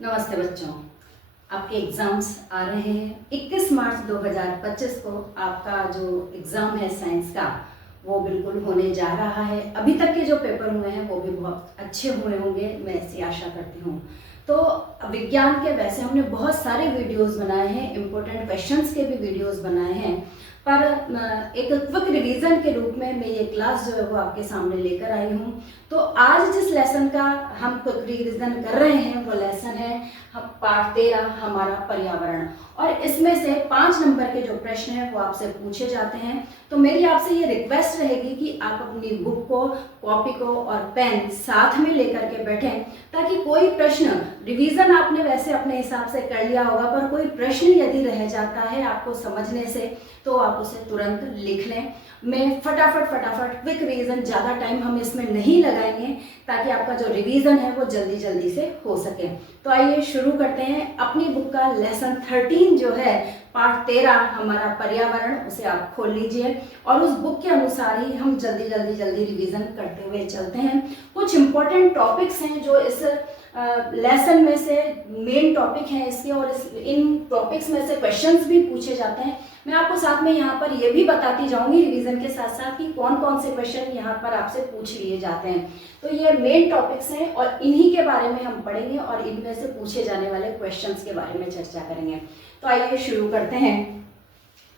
नमस्ते बच्चों। आपके एग्ज़ाम्स आ रहे हैं। 21 मार्च 2025 को आपका जो एग्ज़ाम है साइंस का वो बिल्कुल होने जा रहा है। अभी तक के जो पेपर हुए हैं वो भी बहुत अच्छे हुए होंगे, मैं ऐसी आशा करती हूँ। तो विज्ञान के वैसे हमने बहुत सारे वीडियोस बनाए हैं, इम्पोर्टेंट क्वेश्चंस के भी वीडियोस बनाए हैं, पर एक क्विक रिवीजन के रूप में मैं ये क्लास जो है वो आपके सामने लेकर आई हूँ। तो आज जिस लेसन का हम क्विक रिवीजन कर रहे हैं वो लेसन है हम पाठ 13 हमारा पर्यावरण, और इसमें से 5 नंबर के जो प्रश्न हैं वो आपसे पूछे जाते हैं। तो मेरी आपसे ये रिक्वेस्ट रहेगी कि आप अपनी बुक को, कॉपी को और पेन साथ में लेकर के बैठें, ताकि कोई प्रश्न रिवीजन आपने वैसे अपने हिसाब से कर लिया होगा, पर कोई प्रश्न यदि रह जाता है आपको समझने से तो आप उसे तुरंत लिख लें। मैं फटाफट क्विक रिवीजन, ज़्यादा टाइम हम इसमें नहीं लगाएंगे ताकि आपका जो रिवीजन है वो जल्दी जल्दी से हो सके। तो आइए शुरू करते हैं। अपनी बुक का लेसन 13 जो है पाठ 13 हमारा पर्यावरण, उसे आप खोल लीजिए और उस बुक के अनुसार ही हम जल्दी रिवीजन करते हुए चलते हैं। कुछ इंपॉर्टेंट टॉपिक्स हैं जो इस लेसन में से मेन टॉपिक हैं इसके, और इन टॉपिक्स में से क्वेश्चंस भी पूछे जाते हैं। मैं आपको साथ में यहाँ पर ये भी बताती जाऊंगी रिवीजन के साथ साथ कि कौन कौन से क्वेश्चन यहाँ पर आपसे पूछ लिए जाते हैं। तो ये मेन टॉपिक्स हैं और इन्हीं के बारे में हम पढ़ेंगे और इनमें से पूछे जाने वाले क्वेश्चंस के बारे में चर्चा करेंगे। तो आइए शुरू करते हैं।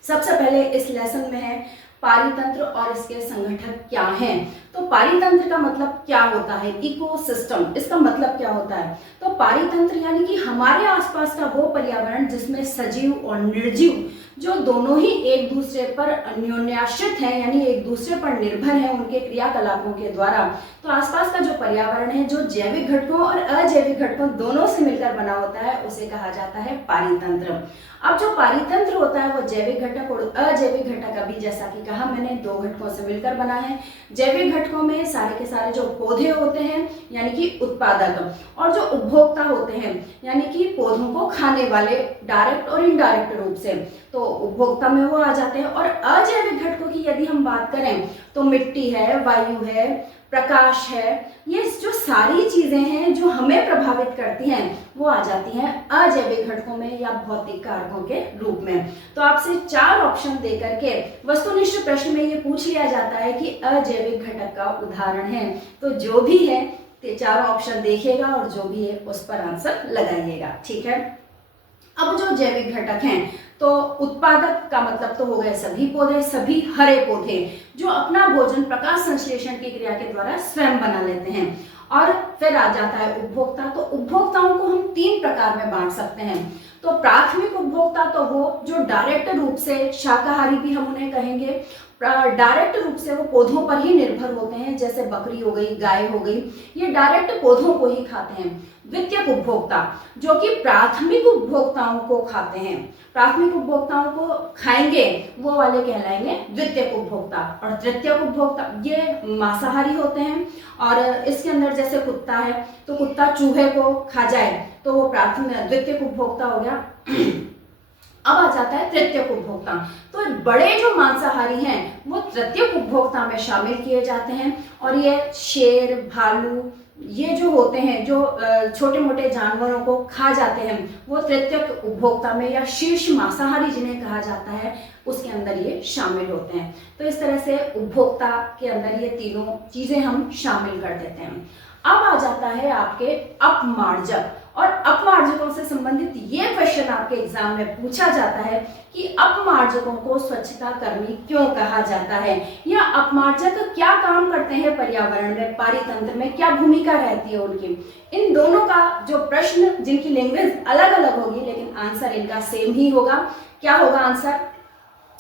सबसे पहले इस लेसन में है पारितंत्र और इसके संगठक क्या हैं। तो पारितंत्र का मतलब क्या होता है, इकोसिस्टम, इसका मतलब क्या होता है। तो पारितंत्र यानी कि हमारे आसपास का वो पर्यावरण जिसमें सजीव और निर्जीव जो दोनों ही एक दूसरे पर अन्योन्याश्रित हैं, यानी एक दूसरे पर निर्भर हैं उनके क्रियाकलापों के द्वारा। तो आसपास का जो पर्यावरण है जो जैविक घटकों और अजैविक घटकों दोनों से मिलकर बना होता है उसे कहा जाता है पारितंत्र। अब जो पारितंत्र होता है वो जैविक घटक और अजैविक घटक, अभी जैसा कि कहा मैंने, दो घटकों से मिलकर बना है। जैविक घटकों में सारे के सारे जो पौधे होते हैं यानी कि उत्पादक, और जो उपभोक्ता होते हैं यानी कि पौधों को खाने वाले डायरेक्ट और इनडायरेक्ट रूप से, तो उपभोक्ता में वो आ जाते हैं। और अजैविक घटकों की यदि हम बात करें तो मिट्टी है, वायु है, प्रकाश है, ये जो सारी चीजें हैं जो हमें प्रभावित करती हैं वो आ जाती हैं अजैविक घटकों में या भौतिक कारकों के रूप में। तो आपसे 4 ऑप्शन दे करके वस्तुनिष्ठ प्रश्न में ये पूछ लिया जाता है कि अजैविक घटक का उदाहरण है। तो जो भी है 4 ऑप्शन देखिएगा और जो भी है उस पर आंसर लगाइएगा, ठीक है। अब जो जैविक घटक हैं तो उत्पादक का मतलब तो हो गए सभी पौधे, सभी हरे पौधे जो अपना भोजन प्रकाश संश्लेषण की क्रिया के द्वारा स्वयं बना लेते हैं। और फिर आ जाता है उपभोक्ता। तो उपभोक्ताओं को हम 3 प्रकार में बांट सकते हैं। तो प्राथमिक उपभोक्ता तो वो जो डायरेक्ट रूप से, शाकाहारी भी हम उन्हें कहेंगे, डायरेक्ट रूप से वो पौधों पर ही निर्भर होते हैं, जैसे बकरी हो गई, गाय हो गई, ये डायरेक्ट पौधों को ही खाते हैं। द्वितीयक उपभोक्ता जो कि प्राथमिक उपभोक्ताओं को खाते हैं, प्राथमिक उपभोक्ताओं को खाएंगे वो वाले कहलाएंगे द्वितीयक उपभोक्ता। और तृतीयक उपभोक्ता ये मांसाहारी होते हैं, और इसके अंदर जैसे कुत्ता है तो कुत्ता चूहे को खा जाए तो वो द्वितीयक उपभोक्ता हो गया। अब आ जाता है तृतीयक उपभोक्ता। तो बड़े जो मांसाहारी हैं वो तृतीयक उपभोक्ता में शामिल किए जाते हैं, और ये शेर, भालू, ये जो होते हैं जो छोटे मोटे जानवरों को खा जाते हैं वो तृतीयक उपभोक्ता में या शीर्ष मांसाहारी जिन्हें कहा जाता है उसके अंदर ये शामिल होते हैं। तो इस तरह से उपभोक्ता के अंदर ये तीनों चीजें हम शामिल कर देते हैं। अब आ जाता है आपके अपमार्जक, और अपमार्जकों से संबंधित ये क्वेश्चन आपके एग्जाम में पूछा जाता है कि अपमार्जकों को स्वच्छता कर्मी क्यों कहा जाता है, या अपमार्जक क्या काम करते हैं पर्यावरण में, पारितंत्र में क्या भूमिका रहती है उनकी। इन दोनों का जो प्रश्न, जिनकी लैंग्वेज अलग अलग होगी लेकिन आंसर इनका सेम ही होगा। क्या होगा आंसर,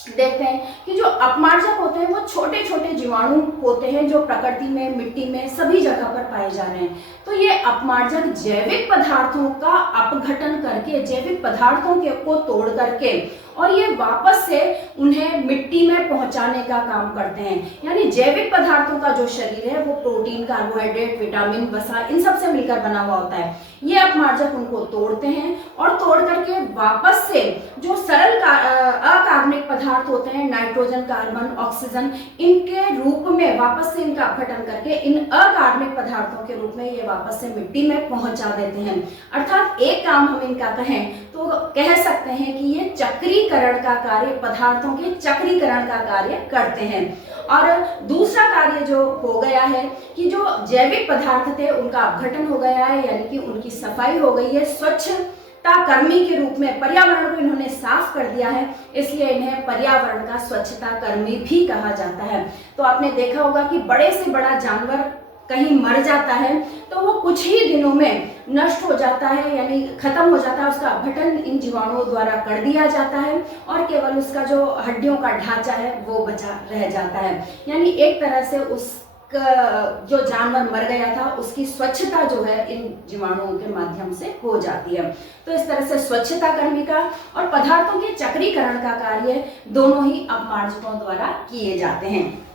देखते हैं कि जो अपमार्जक होते हैं वो छोटे छोटे जीवाणु होते हैं जो प्रकृति में, मिट्टी में, सभी जगह पर पाए जा रहे हैं। तो ये अपमार्जक जैविक पदार्थों का अपघटन करके, जैविक पदार्थों के को तोड़ करके और ये वापस से उन्हें मिट्टी में पहुंचाने का काम करते हैं। यानी जैविक पदार्थों का जो शरीर है वो प्रोटीन, कार्बोहाइड्रेट, विटामिन, वसा इन सब से मिलकर बना हुआ होता है। ये अपमार्जक उनको तोड़ते हैं और तोड़ करके वापस से जो सरल अकार्बनिक पदार्थ होते हैं, नाइट्रोजन, कार्बन, ऑक्सीजन, इनके रूप में वापस से इनका अपघटन करके इन अकार्बनिक पदार्थों के रूप में ये वापस से मिट्टी में पहुंचा देते हैं। अर्थात एक काम हम इनका कहें तो कह सकते हैं कि ये चक्रीकरण का कार्य, पदार्थों के चक्रीकरण का कार्य करते हैं। और दूसरा कार्य जो हो गया है कि जो जैविक पदार्थ थे उनका अपघटन हो गया है, यानी कि उनकी सफाई हो गई है। स्वच्छता कर्मी के रूप में पर्यावरण को इन्होंने साफ कर दिया है, इसलिए इन्हें पर्यावरण का स्वच्छता कर्मी भी कहा जाता है। तो आपने देखा होगा कि बड़े से बड़ा जानवर कहीं मर जाता है तो वो कुछ ही दिनों में नष्ट हो जाता है, यानी खत्म हो जाता है, उसका अपघटन इन जीवाणुओं द्वारा कर दिया जाता है और केवल उसका जो हड्डियों का ढांचा है वो बचा रह जाता है। यानी एक तरह से उस जो जानवर मर गया था उसकी स्वच्छता जो है इन जीवाणुओं के माध्यम से हो जाती है। तो इस तरह से स्वच्छता कर्मी का और पदार्थों के चक्रीकरण का कार्य दोनों ही अपमार्जकों द्वारा किए जाते हैं।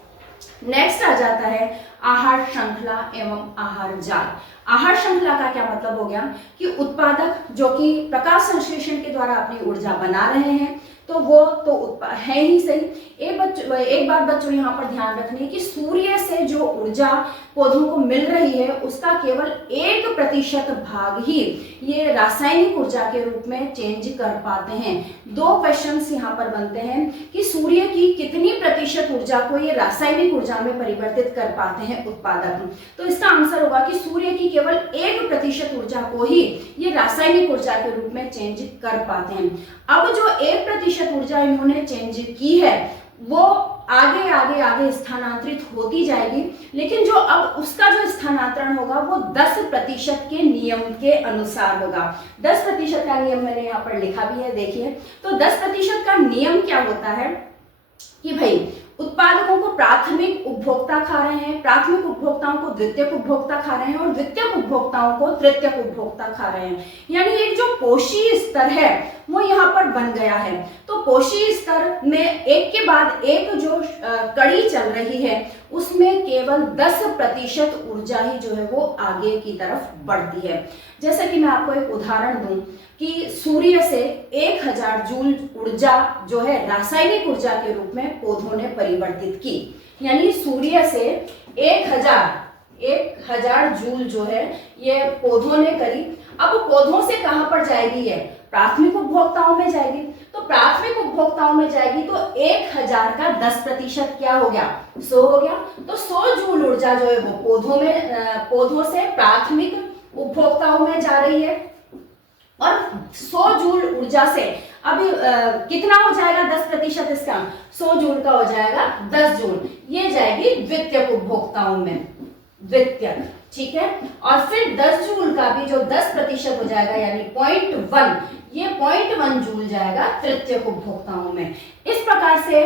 नेक्स्ट आ जाता है आहार श्रृंखला एवं आहार जाल। आहार श्रृंखला का क्या मतलब हो गया कि उत्पादक जो कि प्रकाश संश्लेषण के द्वारा अपनी ऊर्जा बना रहे हैं तो वो तो है ही सही। एक बात बच्चों यहाँ पर ध्यान रखनी है कि सूर्य से जो ऊर्जा पौधों को मिल रही है उसका केवल 1% भाग ही ये रासायनिक ऊर्जा के रूप में चेंज कर पाते हैं। 2 क्वेश्चंस यहाँ पर बनते हैं कि सूर्य की कितनी प्रतिशत ऊर्जा को ये रासायनिक ऊर्जा में परिवर्तित कर पाते हैं उत्पादक। तो इसका आंसर होगा कि सूर्य की केवल 1% ऊर्जा को ही ये रासायनिक ऊर्जा के रूप में चेंज कर पाते हैं। अब जो 1% ऊर्जा इन्होंने चेंज की है वो आगे आगे आगे स्थानांतरित होती जाएगी, लेकिन जो अब उसका जो स्थानांतरण होगा वो 10% के नियम के अनुसार होगा। 10% का नियम मैंने यहाँ पर लिखा भी है, देखिए। तो 10% का नियम क्या होता है कि भाई उत्पादकों को प्राथमिक उपभोक्ता खा रहे हैं, प्राथमिक उपभोक्ताओं को द्वितीयक उपभोक्ता खा रहे हैं और द्वितीयक उपभोक्ताओं को तृतीयक उपभोक्ता खा रहे हैं। यानी एक जो पोषी स्तर है वो यहाँ पर बन गया है। तो पोषी स्तर में एक के बाद एक जो कड़ी चल रही है उसमें केवल 10% ऊर्जा ही जो है वो आगे की तरफ बढ़ती है। जैसे कि मैं आपको एक उदाहरण दूं कि सूर्य से 1000 जूल ऊर्जा जो है रासायनिक ऊर्जा के रूप में पौधों ने परिवर्तित की। यानी सूर्य से 1000 जूल जो है ये पौधों ने करी। अब पौधों से कहां पर जाएगी? ये प्राथमिक उपभोक्ताओं में जाएगी। तो प्राथमिक उपभोक्ताओं में जाएगी तो 1000 का 10% क्या हो गया? 100 हो गया। तो 100 जूल ऊर्जा जो है वो पौधों से प्राथमिक उपभोक्ताओं में जा रही है और 100 जूल ऊर्जा से अब कितना हो जाएगा 10% इसका? 100 जूल का हो जाएगा 10 जूल, ये जाएगी द्वितीयक उपभोक्ताओं में, द्वितीयक, ठीक है। और फिर 10 जूल का भी जो 10% हो जाएगा यानी 0.1, ये 0.1 जूल जाएगा तृतीयक उपभोक्ताओं में। इस प्रकार से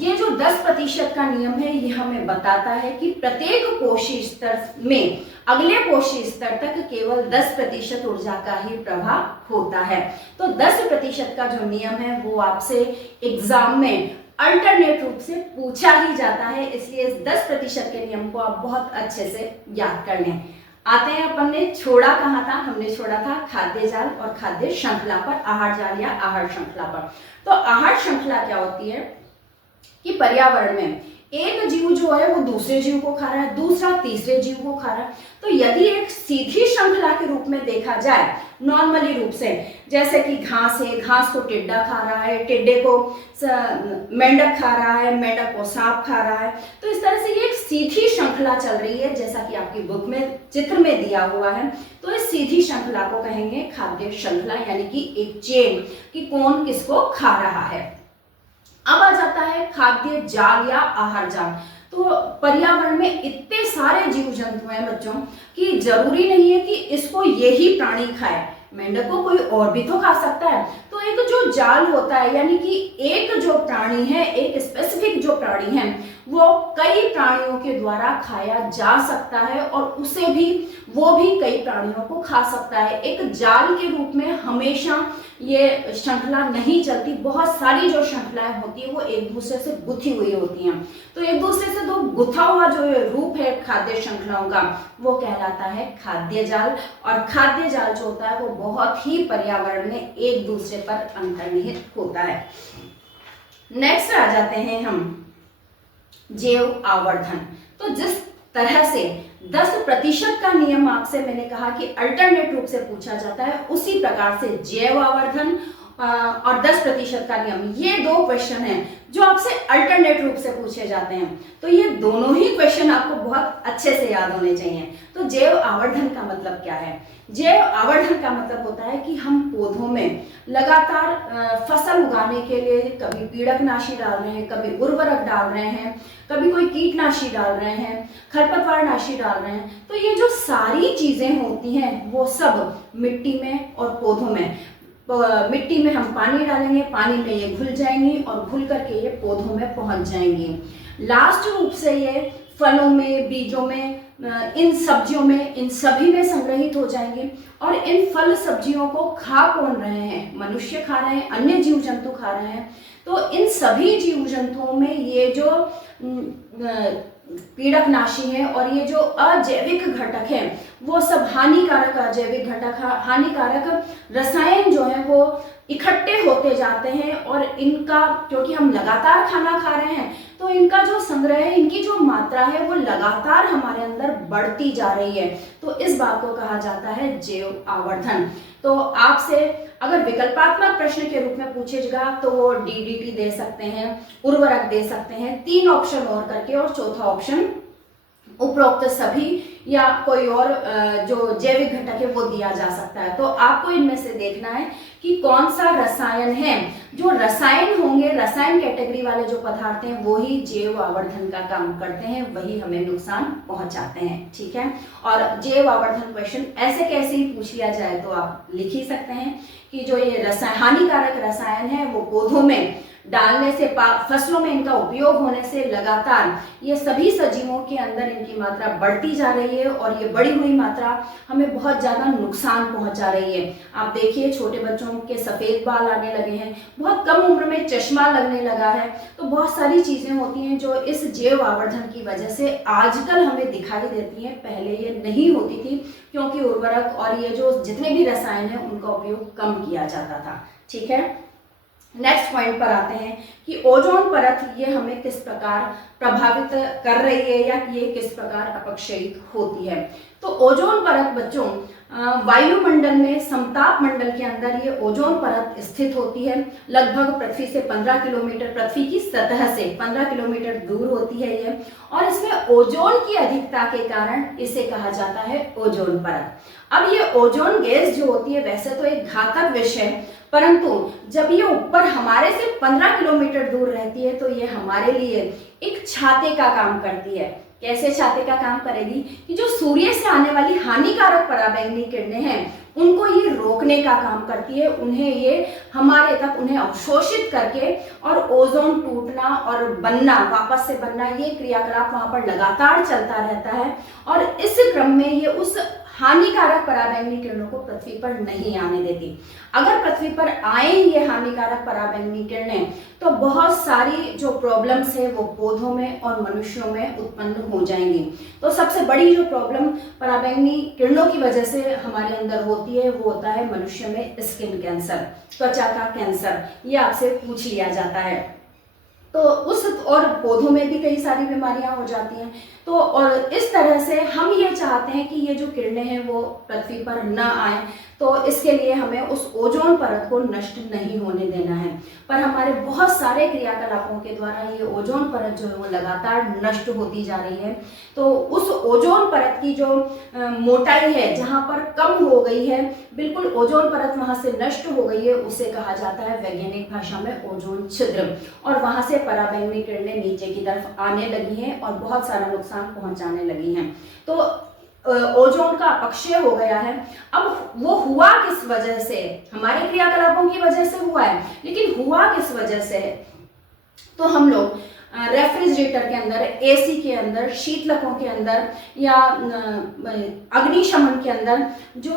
ये जो 10% का नियम है ये हमें बताता है कि प्रत्येक पोषी स्तर में अगले पोषी स्तर तक केवल 10% ऊर्जा का ही प्रभाव होता है। तो 10% का जो नियम है वो आपसे एग्जाम में अल्टरनेट रूप से पूछा ही जाता है, इसलिए इस 10% के नियम को आप बहुत अच्छे से याद कर लें। आते हैं अपन ने छोड़ा कहाँ था? हमने छोड़ा था खाद्य जाल और खाद्य श्रृंखला पर, आहार जाल या आहार श्रृंखला पर। तो आहार श्रृंखला क्या होती है कि पर्यावरण में एक जीव जो है वो दूसरे जीव को खा रहा है, दूसरा तीसरे जीव को खा रहा है। तो यदि एक सीधी श्रृंखला के रूप में देखा जाए नॉर्मली रूप से, जैसे कि घास है, घास को टिड्डा खा रहा है, टिड्डे को मेंढक खा रहा है, मेंढक को सांप खा रहा है, तो इस तरह से ये एक सीधी श्रृंखला चल रही है जैसा कि आपकी बुक में चित्र में दिया हुआ है। तो इस सीधी श्रृंखला को कहेंगे खाद्य श्रृंखला, यानी कि एक चेन कि कौन किसको खा रहा है। अब आ जाता है खाद्य जाल या आहार जाल। तो पर्यावरण में इतने सारे जीव जंतु हैं बच्चों कि जरूरी नहीं है कि इसको यही प्राणी खाए, मेंढक को कोई और भी तो खा सकता है। तो एक जो जाल होता है, यानी कि एक जो प्राणी है, एक स्पेसिफिक जो प्राणी है, वो कई प्राणियों के द्वारा खाया जा सकता है और उसे भी, वो भी कई प्राणियों को खा सकता है। एक जाल के रूप में हमेशा ये श्रृंखला नहीं चलती, बहुत सारी जो श्रृंखलाएं होती है वो एक दूसरे से गुथी हुई होती हैं। तो एक दूसरे से जो गुथा हुआ जो रूप है खाद्य श्रृंखलाओं का, वो कहलाता है खाद्य जाल। और खाद्य जाल जो होता है वो बहुत ही पर्यावरण में एक दूसरे पर अंतर्निहित होता है। नेक्स्ट आ जाते हैं हम जैव आवर्धन। तो जिस तरह से 10% का नियम आपसे मैंने कहा कि अल्टरनेट रूप से पूछा जाता है, उसी प्रकार से जैव आवर्धन और 10% का नियम, ये दो क्वेश्चन हैं जो आपसे अल्टरनेट रूप से पूछे जाते हैं। तो ये दोनों ही क्वेश्चन आपको बहुत अच्छे से याद होने चाहिए। तो जैव आवर्धन का मतलब क्या है? जैव आवर्धन का मतलब होता है कि हम पौधों में लगातार फसल उगाने के लिए कभी पीड़कनाशी डाल रहे हैं, कभी उर्वरक डाल रहे हैं, कभी कोई कीटनाशी डाल रहे हैं, खरपतवार नाशी डाल रहे हैं। तो ये जो सारी चीजें होती हैं वो सब मिट्टी में और पौधों में, मिट्टी में हम पानी डालेंगे, पानी में ये घुल जाएंगी और घुल करके ये पौधों में पहुंच जाएंगी। लास्ट रूप से ये फलों में, बीजों में, इन सब्जियों में, इन सभी में संग्रहित हो जाएंगे। और इन फल सब्जियों को खा कौन रहे हैं? मनुष्य खा रहे हैं, अन्य जीव जंतु खा रहे हैं। तो इन सभी जीव जंतुओं में ये जो पीड़कनाशी है और ये जो अजैविक घटक है, वो सब हानिकारक अजैविक घटक, हानिकारक रसायन जो है वो इकट्ठे होते जाते हैं। और इनका, क्योंकि हम लगातार खाना खा रहे हैं, तो इनका जो संग्रह है, इनकी जो मात्रा है वो लगातार हमारे अंदर बढ़ती जा रही है। तो इस बात को कहा जाता है जैव आवर्धन। तो आपसे अगर विकल्पात्मक प्रश्न के रूप में पूछेगा तो वो डीडीटी दे सकते हैं, उर्वरक दे सकते हैं, 3 ऑप्शन और करके, और चौथा ऑप्शन उपरोक्त सभी या कोई और जो जैविक घटक है वो दिया जा सकता है। तो आपको इनमें से देखना है कि कौन सा रसायन है। जो रसायन होंगे, रसायन कैटेगरी वाले जो पदार्थ हैं, वो ही जैव आवर्धन का काम करते हैं, वही हमें नुकसान पहुंचाते हैं। ठीक है। और जैव आवर्धन क्वेश्चन ऐसे कैसे ही पूछ लिया जाए तो आप लिख ही सकते हैं कि जो ये हानिकारक रसायन है वो पौधों में डालने से, फसलों में इनका उपयोग होने से लगातार ये सभी सजीवों के अंदर इनकी मात्रा बढ़ती जा रही है और ये बढ़ी हुई मात्रा हमें बहुत ज़्यादा नुकसान पहुंचा रही है। आप देखिए छोटे बच्चों के सफ़ेद बाल आने लगे हैं, बहुत कम उम्र में चश्मा लगने लगा है। तो बहुत सारी चीज़ें होती हैं जो इस जैव आवर्धन की वजह से आजकल हमें दिखाई देती हैं, पहले ये नहीं होती थी, क्योंकि उर्वरक और ये जो जितने भी रसायन हैं उनका उपयोग कम किया जाता था। ठीक है। नेक्स्ट पॉइंट पर आते हैं कि ओजोन परत ये हमें किस प्रकार प्रभावित कर रही है या ये किस प्रकार अपक्षयित होती है। तो ओजोन परत बच्चों, वायुमंडल में, समताप मंडल के अंदर ये ओजोन परत स्थित होती है। लगभग पृथ्वी से 15 किलोमीटर, पृथ्वी की सतह से 15 किलोमीटर दूर होती है ये। और इसमें ओजोन की अधिकता के कारण इसे कहा जाता है ओजोन परत। अब ये ओजोन गैस जो होती है वैसे तो एक घातक विषय है, परंतु जब ये ऊपर हमारे से 15 किलोमीटर दूर रहती है तो ये हमारे लिए एक छाते का काम करती है। कैसे छाते का काम करेगी? कि जो सूर्य से आने वाली हानिकारक पराबैंगनी किरणें हैं उनको ये रोकने का काम करती है, उन्हें ये हमारे तक उन्हें अवशोषित करके, और ओजोन टूटना और बनना, वापस से बनना, ये क्रियाकलाप वहां पर लगातार चलता रहता है। और इस क्रम में ये उस हानिकारक पराबैंगनी किरणों को पृथ्वी पर नहीं आने देती। अगर पृथ्वी पर आए ये हानिकारक पराबैंगनी किरणें तो बहुत सारी जो प्रॉब्लम्स है वो पौधों में और मनुष्यों में उत्पन्न हो जाएंगी। तो सबसे बड़ी जो प्रॉब्लम पराबैंगनी किरणों की वजह से हमारे अंदर होती है वो होता है मनुष्य में स्किन कैंसर, त्वचा का कैंसर। ये आपसे पूछ लिया जाता है। तो उस, और पौधों में भी कई सारी बीमारियां हो जाती हैं। तो और इस तरह से हम ये चाहते हैं कि ये जो किरणें हैं वो पृथ्वी पर न आए, तो इसके लिए हमें उस ओजोन परत को नष्ट नहीं होने देना है। पर हमारे बहुत सारे क्रियाकलापों के द्वारा ये ओजोन परत जो है वो लगातार नष्ट होती जा रही है। तो उस ओजोन परत की जो मोटाई है जहाँ पर कम हो गई है, बिल्कुल ओजोन परत वहाँ से नष्ट हो गई है, उसे कहा जाता है वैज्ञानिक भाषा में ओजोन छिद्र। और वहाँ से पराबैंगनी किरणें नीचे की तरफ आने लगी हैं और बहुत सारा नुकसान पहुंचाने लगी हैं। तो ओजोन का अपक्षय हो गया है। अब वो हुआ किस वजह से? हमारे क्रियाकलापों की वजह से हुआ है, लेकिन हुआ किस वजह से है? तो हम लोग रेफ्रिजरेटर के अंदर, एसी के अंदर, शीतलकों के अंदर या अग्निशमन के अंदर जो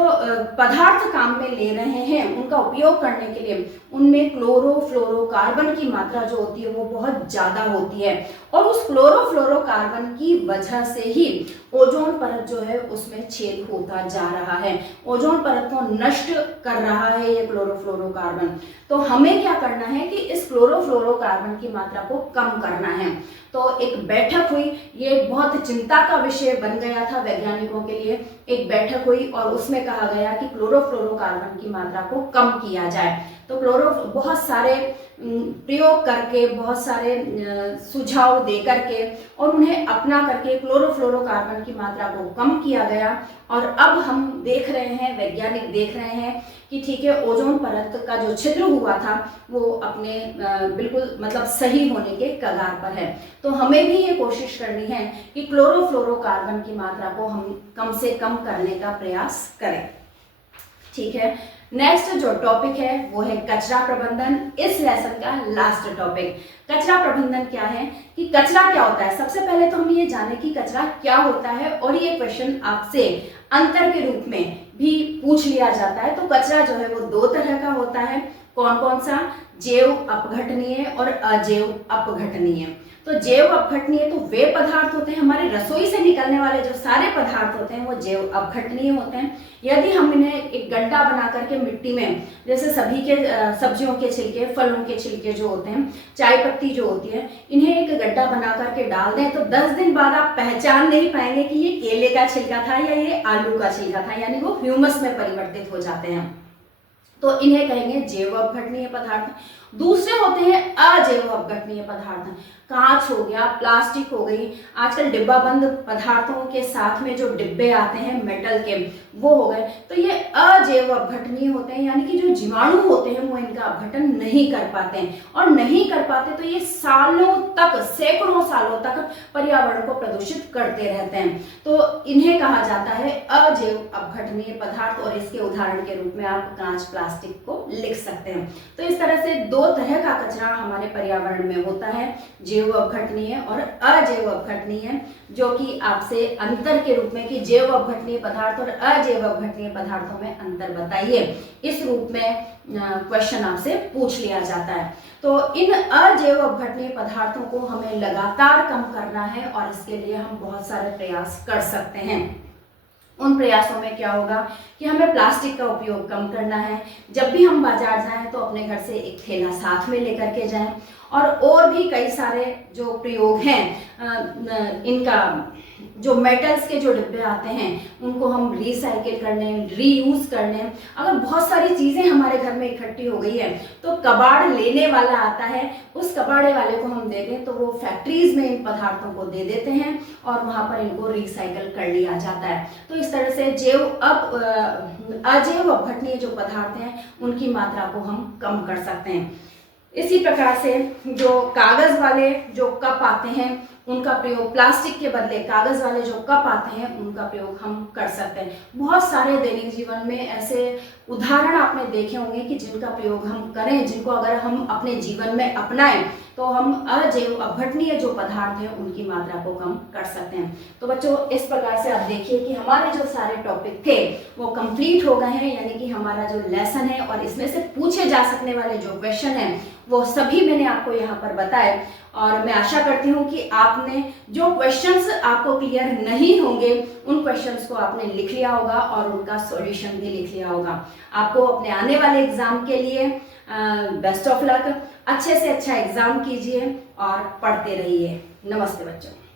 पदार्थ काम में ले रहे हैं उनका उपयोग करने के लिए उनमें क्लोरोफ्लोरोकार्बन की मात्रा जो होती है वो बहुत ज़्यादा होती है, और उस क्लोरोफ्लोरोकार्बन की वजह से ही ओजोन परत जो है उसमें छेद होता जा रहा है। ओजोन परत को नष्ट कर रहा है ये क्लोरोफ्लोरोकार्बन। तो हमें क्या करना है कि इस क्लोरोफ्लोरोकार्बन की मात्रा को कम करना है। तो एक बैठक हुई, ये बहुत चिंता का विषय बन गया था वैज्ञानिकों के लिए। एक बैठक हुई और उसमें कहा गया कि क्लोरोफ्लोरोकार्बन की मात्रा को कम किया जाए। तो बहुत सारे प्रयोग करके, बहुत सारे सुझाव दे करके और उन्हें अपना करके क्लोरोफ्लोरोकार्बन की मात्रा को कम किया गया। और अब हम देख रहे हैं, वैज्ञानिक देख रहे हैं कि ठीक है, ओजोन परत का जो छिद्र हुआ था वो अपने बिल्कुल मतलब सही होने के कगार पर है। तो हमें भी ये कोशिश करनी है कि क्लोरोफ्लोरोकार्बन की मात्रा को हम कम से कम करने का प्रयास करें। ठीक है, नेक्स्ट जो टॉपिक है वो है कचरा प्रबंधन। इस लेसन का लास्ट टॉपिक कचरा प्रबंधन क्या है, कि कचरा क्या होता है। सबसे पहले तो हम ये जाने कि कचरा क्या होता है, और ये क्वेश्चन आपसे अंतर के रूप में भी पूछ लिया जाता है। तो कचरा जो है वो दो तरह का होता है। कौन कौन सा? जैव अपघटनीय और अजैव अपघटनीय। तो जैव अपघटनीय तो वे पदार्थ होते हैं, हमारे रसोई से निकलने वाले जो सारे पदार्थ होते हैं वो जैव अपघटनीय होते हैं। यदि हम इन्हें एक गड्ढा बना करके मिट्टी में, जैसे सभी के सब्जियों के छिलके, फलों के छिलके जो होते हैं, चाय पत्ती जो होती है, इन्हें एक गड्ढा बना करके डाल दें तो 10 दिन बाद आप पहचान नहीं पाएंगे कि ये केले का छिलका था या ये आलू का छिलका था, यानी वो ह्यूमस में परिवर्तित हो जाते हैं। तो इन्हें कहेंगे जैव अपघटनीय पदार्थ। दूसरे होते हैं अजैव अपघटनीय पदार्थ। कांच हो गया, प्लास्टिक हो गई, आजकल डिब्बा बंद पदार्थों के साथ में जो डिब्बे आते हैं मेटल के, वो हो गए। तो ये अजैव अपघटनीय होते हैं, यानी कि जो जीवाणु होते हैं वो इनका अपघटन नहीं कर पाते हैं, और नहीं कर पाते तो ये सालों तक, सैकड़ों सालों तक पर्यावरण को प्रदूषित करते रहते हैं। तो इन्हें कहा जाता है अजैव अपघटनीय पदार्थ, और इसके उदाहरण के रूप में आप कांच, प्लास्टिक को लिख सकते हैं। तो इस तरह से दो तरह का कचरा हमारे पर्यावरण में होता है, जैव अपघटनीय और अजैव अपघटनीय, जो कि आपसे अंतर के रूप में कि जैव अपघटनीय पदार्थ और अजैव अपघटनीय पदार्थों में अंतर बताइए, इस रूप में क्वेश्चन आपसे पूछ लिया जाता है। तो इन अजैव अपघटनीय पदार्थों को हमें लगातार कम करना है, और इसके लिए हम बहुत सारे प्रयास कर सकते हैं। उन प्रयासों में क्या होगा कि हमें प्लास्टिक का उपयोग कम करना है। जब भी हम बाजार जाएं तो अपने घर से एक थैला साथ में लेकर के जाएं, और भी कई सारे जो प्रयोग हैं इनका, जो मेटल्स के जो डिब्बे आते हैं उनको हम रिसाइकिल करने, रीयूज करने। अगर बहुत सारी चीज़ें हमारे घर में इकट्ठी हो गई है तो कबाड़ लेने वाला आता है, उस कबाड़े वाले को हम दे दें तो वो फैक्ट्रीज में इन पदार्थों को दे देते हैं और वहाँ पर इनको रिसाइकिल कर लिया जाता है। तो इस तरह से अजैव अपघटनीय जो पदार्थ हैं उनकी मात्रा को हम कम कर सकते हैं। इसी प्रकार से जो कागज़ वाले जो कप आते हैं उनका प्रयोग, प्लास्टिक के बदले कागज़ वाले जो कप आते हैं उनका प्रयोग हम कर सकते हैं। बहुत सारे दैनिक जीवन में ऐसे उदाहरण आपने देखे होंगे कि जिनका प्रयोग हम करें, जिनको अगर हम अपने जीवन में अपनाएं तो हम अजैव अपघटनीय जो पदार्थ हैं उनकी मात्रा को कम कर सकते हैं। तो बच्चों, इस प्रकार से आप देखिए कि हमारे जो सारे टॉपिक थे वो कंप्लीट हो गए हैं, यानी कि हमारा जो लेसन है और इसमें से पूछे जा सकने वाले जो क्वेश्चन हैं वो सभी मैंने आपको यहाँ पर बताए। और मैं आशा करती हूँ कि आपने जो क्वेश्चंस आपको क्लियर नहीं होंगे उन क्वेश्चंस को आपने लिख लिया होगा और उनका सॉल्यूशन भी लिख लिया होगा। आपको अपने आने वाले एग्जाम के लिए बेस्ट ऑफ लक। अच्छे से अच्छा एग्जाम कीजिए और पढ़ते रहिए। नमस्ते बच्चों।